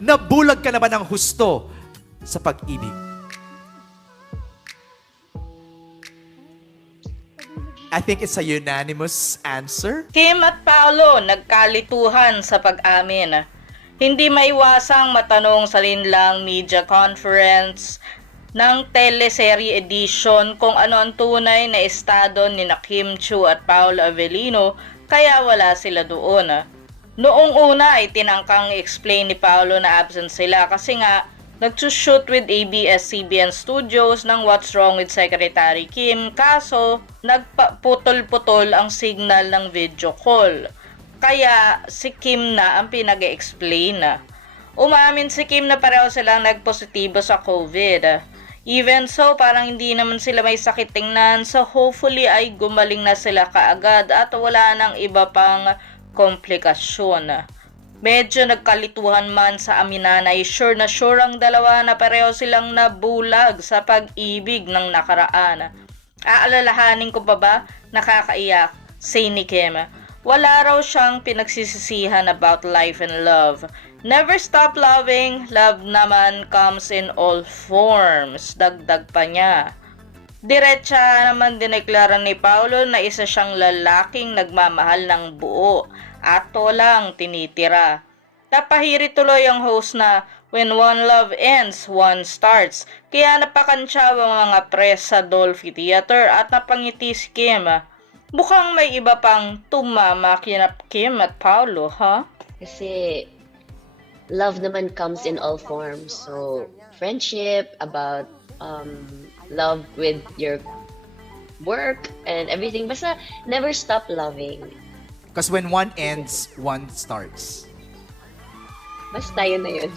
Nabulag ka naman ng husto sa pag-ibig. I think it's a unanimous answer. Kim at Paolo nagkalituhan sa pag-amin. Hindi maiwasang matanong sa linlang media conference ng teleserye edition kung ano ang tunay na estado ni Kim Chiu at Paolo Avellino kaya wala sila doon. Noong una ay tinangkang explain ni Paolo na absent sila kasi nga nagsushoot with ABS-CBN Studios ng What's Wrong with Secretary Kim kaso nagputol-putol ang signal ng video call. Kaya si Kim na ang pinag-explain. Umamin si Kim na pareho silang nagpositibo sa COVID. Even so, parang hindi naman sila may sakit tingnan so hopefully ay gumaling na sila kaagad at wala nang iba pang komplikasyon. Medyo nagkalituhan man sa aminan ay sure ang dalawa na pareho silang nabulag sa pag-ibig ng nakaraan. Aalalahanin ko pa ba? Nakakaiyak, say ni Kim. Wala raw siyang pinagsisisihan about life and love. Never stop loving, love naman comes in all forms. Dagdag pa niya. Diretsa naman dineklara ni Paolo na isa siyang lalaking nagmamahal ng buo at walang tinitira. Napahiri tuloy ang host na when one love ends, one starts. Kaya napakansya ang mga press sa Dolphy Theater at napangiti si Kim. Mukhang may iba pang tumama kina Kim at Paolo, ha? Kasi love naman comes in all forms. So, friendship, about love with your work and everything. Basta never stop loving. Because when one ends, one starts. Basta yun na yun.